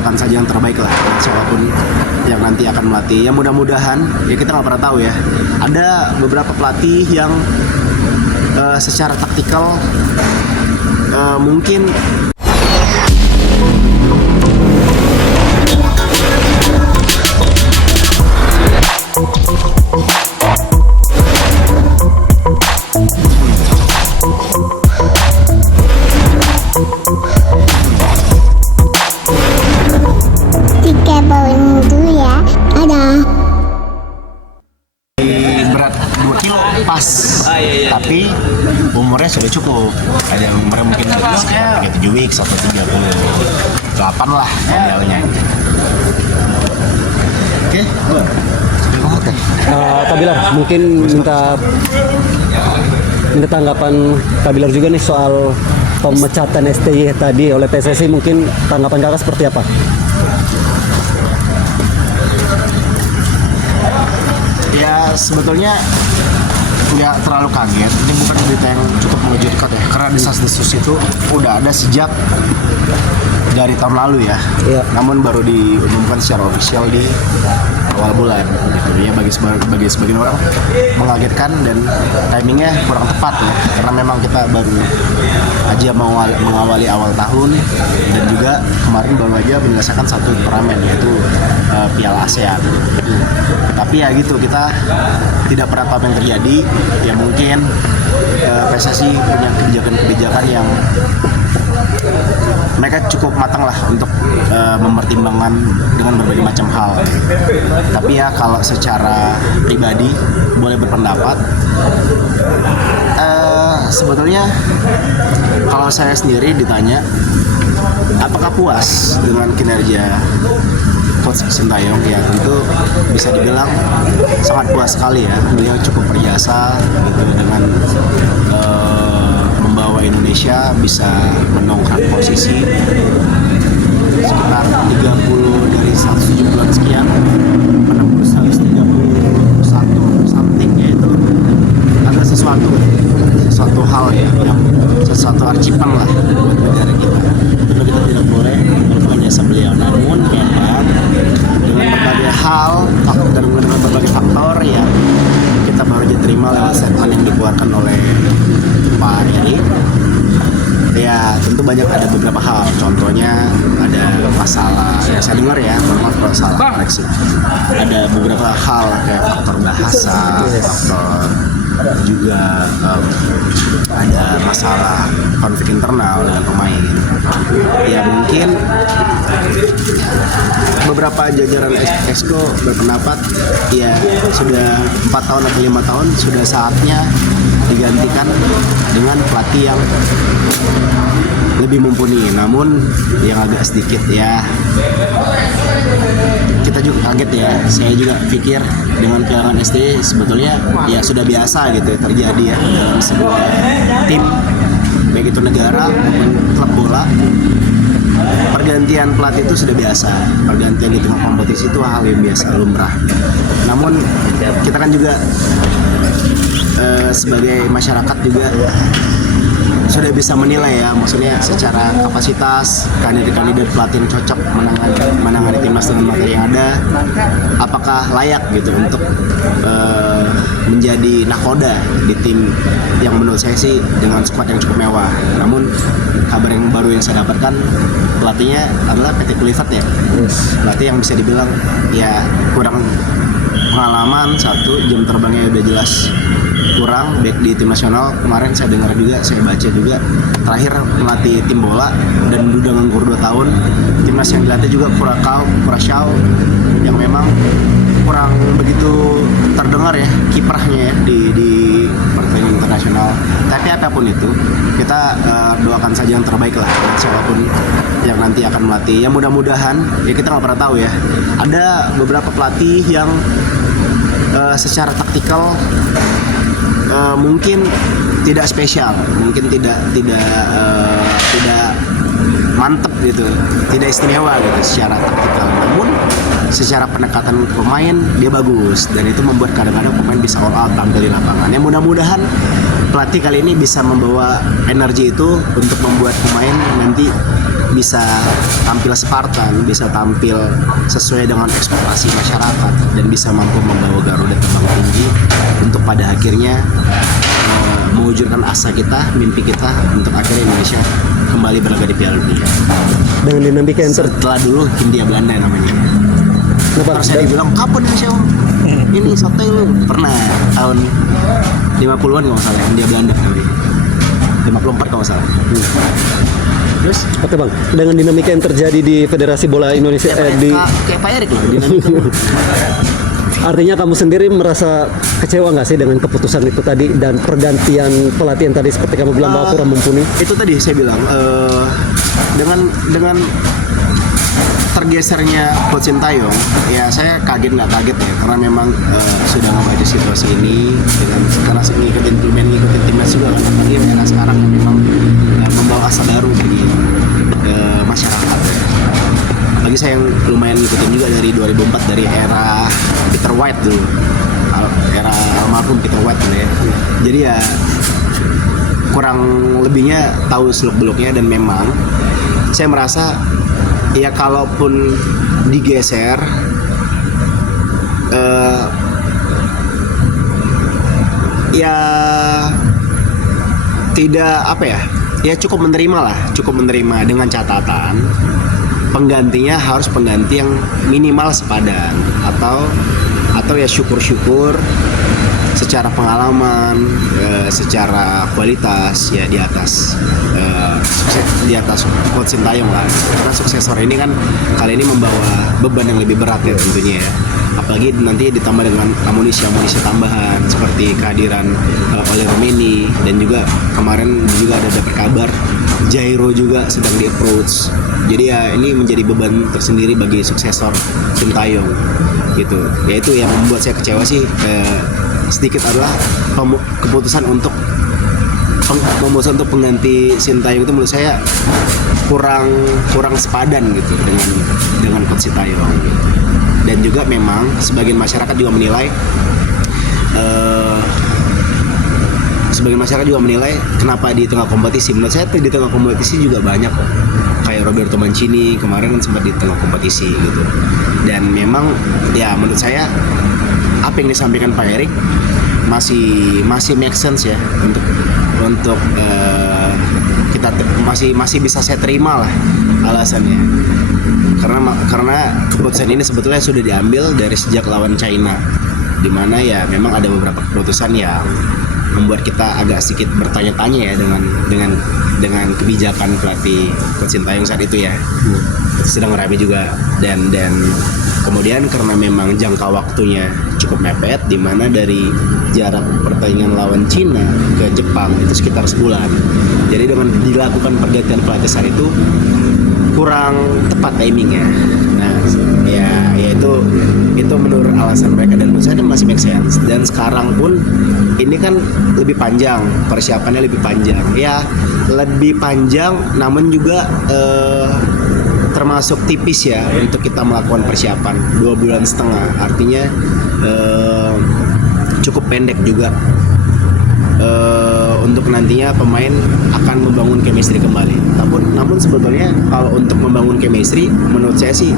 doakan saja yang terbaik lah siapapun yang nanti akan melatih. Ya mudah-mudahan, ya kita nggak pernah tahu ya. Ada beberapa pelatih yang secara taktikal mungkin berat 2 kilo pas, tapi umurnya sudah cukup. Ada yang umurnya mungkin sekitar 37 weeks atau 38 lah idealnya. Oke. Kak Bilar, mungkin minta tanggapan Kak Bilar juga nih soal pemecatan STY tadi oleh PSSI. Mungkin tanggapan kakak seperti apa? Ya sebetulnya nggak terlalu kaget. Ini bukan berita yang cukup mengejutkan ya, karena desas-desus itu udah ada sejak dari tahun lalu ya. Iya. Namun baru diumumkan secara ofisial di awal bulan gitu ya. Bagi sebagian orang mengagetkan dan timingnya kurang tepat ya, karena memang kita baru aja mengawali awal tahun dan juga kemarin baru aja menyelesaikan satu turnamen yaitu Piala ASEAN. Tapi ya gitu, kita tidak pernah tahu apa yang terjadi. Ya mungkin PSSI punya kebijakan yang mereka cukup matang lah untuk mempertimbangkan dengan berbagai macam hal. Tapi ya kalau secara pribadi boleh berpendapat, sebetulnya kalau saya sendiri ditanya apakah puas dengan kinerja Coach Sintayong, ya tentu bisa dibilang sangat puas sekali ya. Beliau cukup berjasa gitu dengan membawa Indonesia bisa mendongkrak posisi sekitar 30 dari 170 sekian menembus 131 something, yaitu ada sesuatu hal ya, yang sesuatu archipan lah buat negara kita. Lalu kita tidak boleh melupakan jasa beliau. Namun memang dengan berbagai hal dan dengan berbagai faktor yang kita baru aja terima lewat statement yang dikeluarkan oleh Pak Erik, ya tentu ada beberapa hal. Contohnya ada masalah yang saya dengar ya, maaf kalau salah koreksi, ada beberapa hal kayak faktor bahasa, faktor juga ada masalah konflik internal dengan pemain. Ya mungkin beberapa jajaran Exco berpendapat ya sudah 4 tahun atau 5 tahun sudah saatnya digantikan dengan pelatih yang lebih mumpuni. Namun yang agak sedikit ya, kita juga kaget ya. Saya juga pikir dengan kehilangan STY sebetulnya ya sudah biasa gitu terjadi ya dalam sebuah tim, baik itu negara maupun klub bola. Pergantian pelatih itu sudah biasa, pergantian di tengah kompetisi itu hal yang biasa, lumrah. Namun kita kan juga sebagai masyarakat juga sudah bisa menilai ya, maksudnya secara kapasitas kandidat pelatih yang cocok menangani timnas dengan materi yang ada, apakah layak gitu untuk menjadi nakoda di tim yang menurut saya sih dengan skuad yang cukup mewah. Namun kabar yang baru yang saya dapatkan, pelatihnya adalah PT Kluivert ya, pelatih yang bisa dibilang ya kurang pengalaman, satu jam terbangnya udah jelas kurang, baik di tim nasional. Kemarin saya dengar juga, saya baca juga terakhir melatih tim bola dan udah nganggur 2 tahun. Timnas yang dilatih juga Curaçao yang memang kurang begitu terdengar ya kiprahnya ya di pertandingan internasional. Tapi apapun itu, kita doakan saja yang terbaik lah siapapun yang nanti akan melatih. Ya mudah-mudahan, ya kita nggak pernah tahu ya. Ada beberapa pelatih yang secara taktikal mungkin tidak spesial, mungkin tidak mantep gitu, tidak istimewa gitu secara taktikal. Namun secara pendekatan ke pemain dia bagus, dan itu membuat kadang-kadang pemain bisa all out tampil di lapangan. Ya mudah-mudahan pelatih kali ini bisa membawa energi itu untuk membuat pemain nanti bisa tampil Spartan, bisa tampil sesuai dengan ekspektasi masyarakat, dan bisa mampu membawa Garuda terbang tinggi untuk pada akhirnya mewujudkan asa kita, mimpi kita untuk akhirnya Indonesia kembali berlaga di Piala Dunia. Dengan dinamika yang Setelah dulu Hindia Belanda namanya. Terus saya dibilang, kapan Indonesia ini sotoy lu? Pernah tahun 50-an kalau nggak salah, Hindia Belanda namanya. 54 kalau nggak salah. Terus Oke bang, dengan dinamika yang terjadi di Federasi Bola Indonesia kayak Pak Erik loh, dinamika. artinya kamu sendiri merasa kecewa nggak sih dengan keputusan itu tadi dan pergantian pelatihan tadi seperti kamu bilang bahwa kurang mumpuni? Itu tadi saya bilang dengan tergesernya Coach Sintayong, ya saya kaget nggak kaget ya, karena memang sudah membaca situasi ini dengan karena ngikutin timnas juga kan, apalagi era sekarang yang memang membawa asa baru bagi masyarakat. Bagi saya yang lumayan ngikutin juga dari 2004, dari era Peter White dulu, era almarhum Peter White dulu ya. Jadi ya kurang lebihnya tahu seluk-beluknya, dan memang saya merasa ya kalaupun digeser ya tidak apa ya cukup menerima dengan catatan penggantinya harus pengganti yang minimal sepadan, atau ya syukur-syukur secara pengalaman, secara kualitas ya di atas Coach Sintayong lah. Karena suksesor ini kan kali ini membawa beban yang lebih berat ya tentunya ya. Apalagi nanti ditambah dengan amunisi tambahan seperti kehadiran oleh Romeni, dan juga kemarin juga ada dapat kabar Jairo juga sedang di approach. Jadi ya ini menjadi beban tersendiri bagi suksesor Sintayong gitu. Ya itu yang membuat saya kecewa sih sedikit adalah keputusan untuk pengganti Sintayong itu menurut saya kurang sepadan gitu dengan Coach Sintayong. Dan juga memang sebagian masyarakat juga menilai kenapa di tengah kompetisi. Menurut saya di tengah kompetisi juga banyak kok, kayak Roberto Mancini kemarin kan sempat di tengah kompetisi gitu. Dan memang ya menurut saya apa yang disampaikan Pak Erik masih make sense ya untuk kita masih bisa saya terima lah alasannya, karena keputusan ini sebetulnya sudah diambil dari sejak lawan China, di mana ya memang ada beberapa keputusan yang membuat kita agak sedikit bertanya-tanya ya dengan kebijakan pelatih Coach Sintayong saat itu ya. Sedang rapi juga, dan kemudian karena memang jangka waktunya cukup mepet, di mana dari jarak pertandingan lawan Cina ke Jepang itu sekitar sebulan. Jadi dengan dilakukan pergantian pelatih saat itu kurang tepat timingnya. Nah, ya itu menurut alasan mereka, dan menurut saya masih make sense. Dan sekarang pun ini kan lebih panjang, persiapannya lebih panjang. Ya, lebih panjang, namun juga termasuk tipis ya untuk kita melakukan persiapan 2,5 bulan. Artinya cukup pendek juga untuk nantinya pemain akan membangun chemistry kembali. Namun sebetulnya kalau untuk membangun chemistry menurut saya sih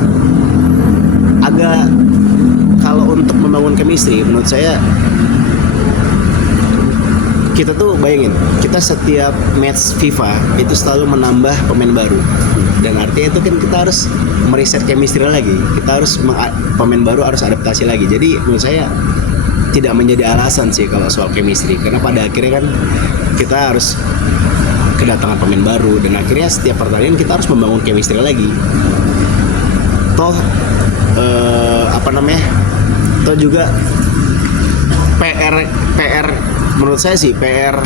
menurut saya kita tuh bayangin, kita setiap match FIFA itu selalu menambah pemain baru, dan artinya itu kan kita harus meriset chemistry lagi, pemain baru harus adaptasi lagi. Jadi menurut saya tidak menjadi alasan sih kalau soal chemistry, karena pada akhirnya kan kita harus kedatangan pemain baru, dan akhirnya setiap pertandingan kita harus membangun chemistry lagi. Toh juga PR menurut saya sih PR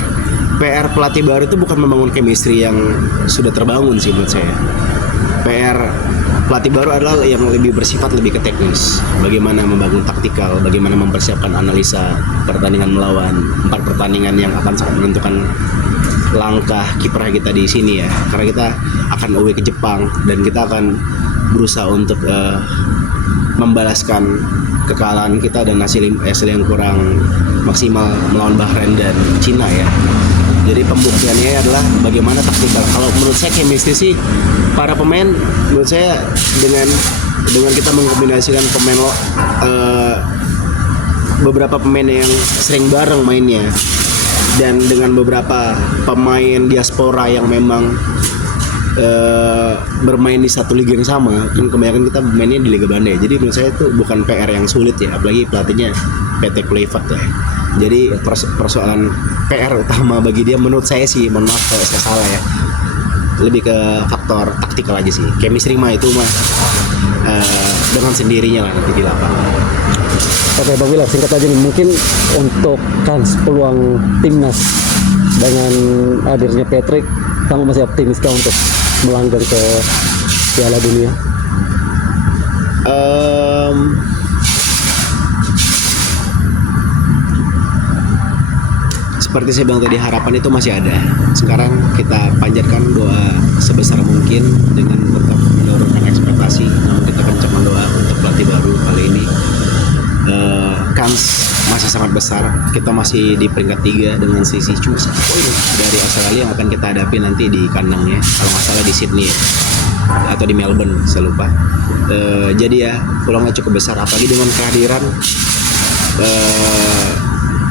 pelatih baru itu bukan membangun chemistry yang sudah terbangun sih menurut saya. PR pelatih baru adalah yang lebih bersifat lebih ke teknis. Bagaimana membangun taktikal, bagaimana mempersiapkan analisa pertandingan melawan 4 pertandingan yang akan sangat menentukan langkah kiprah kita di sini ya. Karena kita akan away ke Jepang, dan kita akan berusaha untuk membalaskan kekalahan kita dan hasil yang kurang maksimal melawan Bahrain dan Cina ya. Jadi pembuktiannya adalah bagaimana taktikal. Kalau menurut saya chemistry sih para pemain, menurut saya dengan kita mengkombinasikan pemain beberapa pemain yang sering bareng mainnya dan dengan beberapa pemain diaspora yang memang bermain di satu liga yang sama, kan kebanyakan kita mainnya di Liga Belanda ya. Jadi menurut saya itu bukan PR yang sulit ya, apalagi pelatihnya PT Kluivert ya. Jadi persoalan PR utama bagi dia menurut saya sih, mohon maaf kalau saya salah ya, lebih ke faktor taktikal aja sih. Chemistry mah itu mah dengan sendirinya lah nanti di lapangan. Oke Bang Wilar, singkat aja nih, mungkin untuk kans peluang timnas dengan hadirnya Patrick, kamu masih optimis kah untuk melanggar ke Piala Dunia? Seperti saya bilang tadi, harapan itu masih ada. Sekarang kita panjatkan doa sebesar mungkin dengan tetap menurunkan ekspektasi. Namun kita kencang doa untuk pelatih baru kali ini. Kans masih sangat besar. Kita masih di peringkat 3 dengan selisih cuma 1 poin dari Australia yang akan kita hadapi nanti di kandangnya. Kalau nggak salah di Sydney ya, atau di Melbourne, saya lupa. Jadi ya peluangnya cukup besar, apalagi dengan kehadiran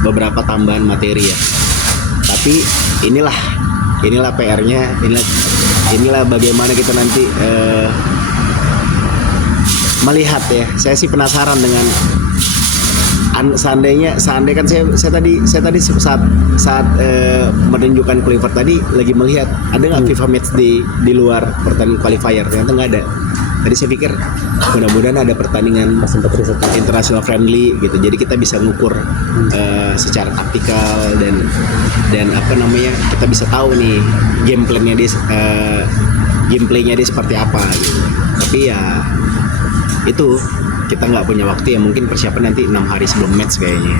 beberapa tambahan materi ya. Tapi inilah PR-nya, inilah bagaimana kita nanti melihat ya. Saya sih penasaran dengan seandainya kan saya tadi saat menunjukkan Kluivert tadi lagi melihat ada nggak FIFA match di luar pertandingan qualifier, ternyata nggak ada. Tadi saya pikir mudah-mudahan ada pertandingan international friendly gitu, jadi kita bisa ngukur secara taktikal dan apa namanya, kita bisa tahu nih gameplaynya dia seperti apa gitu. Tapi ya itu kita nggak punya waktu ya, mungkin persiapan nanti 6 hari sebelum match kayaknya.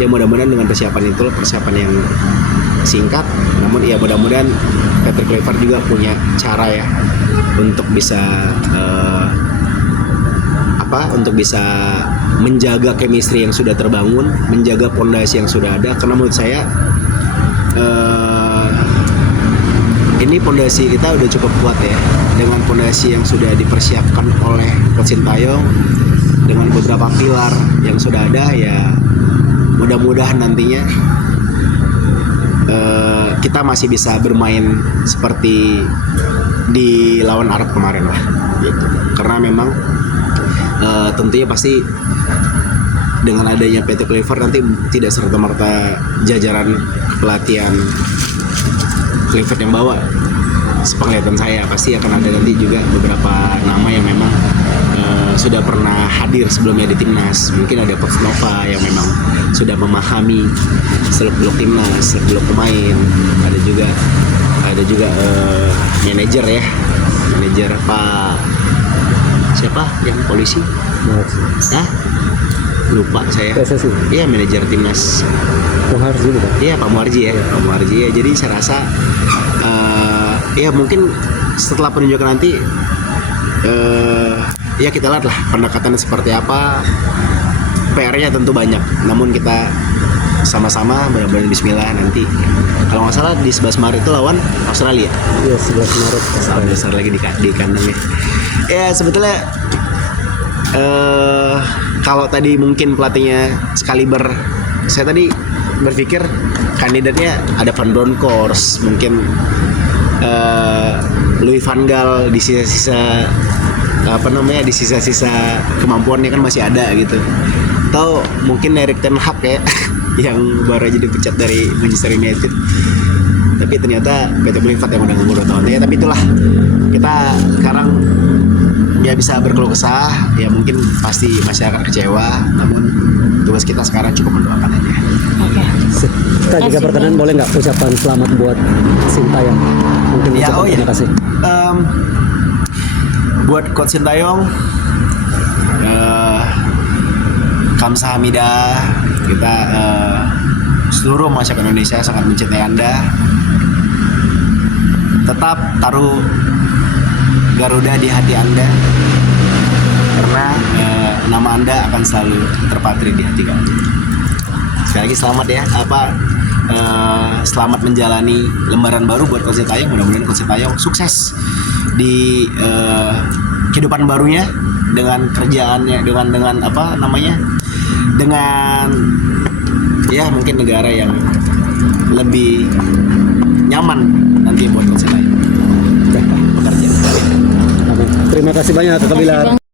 Ya mudah-mudahan dengan persiapan itu, persiapan yang singkat, namun ya mudah-mudahan Patrick Kluivert juga punya cara ya untuk bisa untuk bisa menjaga chemistry yang sudah terbangun, menjaga pondasi yang sudah ada. Karena menurut saya ini pondasi kita udah cukup kuat ya, dengan pondasi yang sudah dipersiapkan oleh Coach Sintayong, dengan beberapa pilar yang sudah ada ya. Mudah-mudahan nantinya kita masih bisa bermain seperti di lawan Arab kemarin lah gitu. Karena memang tentunya pasti dengan adanya PT Kluivert nanti tidak serta-merta jajaran pelatihan Kluivert yang bawa. Sepenglihatan saya pasti akan ada nanti juga beberapa nama yang memang sudah pernah hadir sebelumnya di timnas. Mungkin ada Coach Nova yang memang sudah memahami seluk-beluk timnas, seluk-beluk pemain. Ada juga manajer ya, manajer Pak siapa yang polisi? Lupa saya. PSSI. Iya, manajer timnas. Muharji bukan? Iya, Pak Muharji ya. Pak Muharji ya. Jadi saya rasa ya mungkin setelah penunjukan nanti ya kita lihat lah pendekatannya seperti apa. PR-nya tentu banyak, namun kita sama-sama mudah-mudahan bismillah nanti. Kalau nggak salah di 11 Maret itu lawan Australia. Iya, 11 Maret. Besar lagi di kandangnya. Ya sebetulnya kalau tadi mungkin pelatihnya sekaliber, saya tadi berpikir kandidatnya ada Van Bronckhorst, mungkin Louis van Gaal di sisa-sisa di sisa-sisa kemampuannya kan masih ada gitu. Atau mungkin Erik ten Hag ya yang baru aja dipecat dari Manchester United. Tapi ternyata PT Kluivert yang udah nganggur 2 tahun ya. Tapi itulah, kita sekarang ya bisa berkeluh kesah, ya mungkin pasti masyarakat kecewa, namun tugas kita sekarang cukup mendoakan aja. Oke. Kita juga berkenan, boleh nggak ucapan selamat buat Sintayong? Mungkin Ya, ucapan terima kasih. Buat Coach Sintayong, kamsahamnida, kita seluruh masyarakat Indonesia sangat mencintai Anda. Tetap taruh Garuda di hati Anda, karena nama Anda akan selalu terpatri di hati kami. Sekali lagi selamat ya, selamat menjalani lembaran baru buat Coach Sintayong. Mudah-mudahan Coach Sintayong sukses di kehidupan barunya dengan kerjaannya, dengan apa namanya, dengan ya mungkin negara yang lebih nyaman nanti buat Coach Sintayong bekerja. Amin. Terima kasih banyak Kakak Bilar.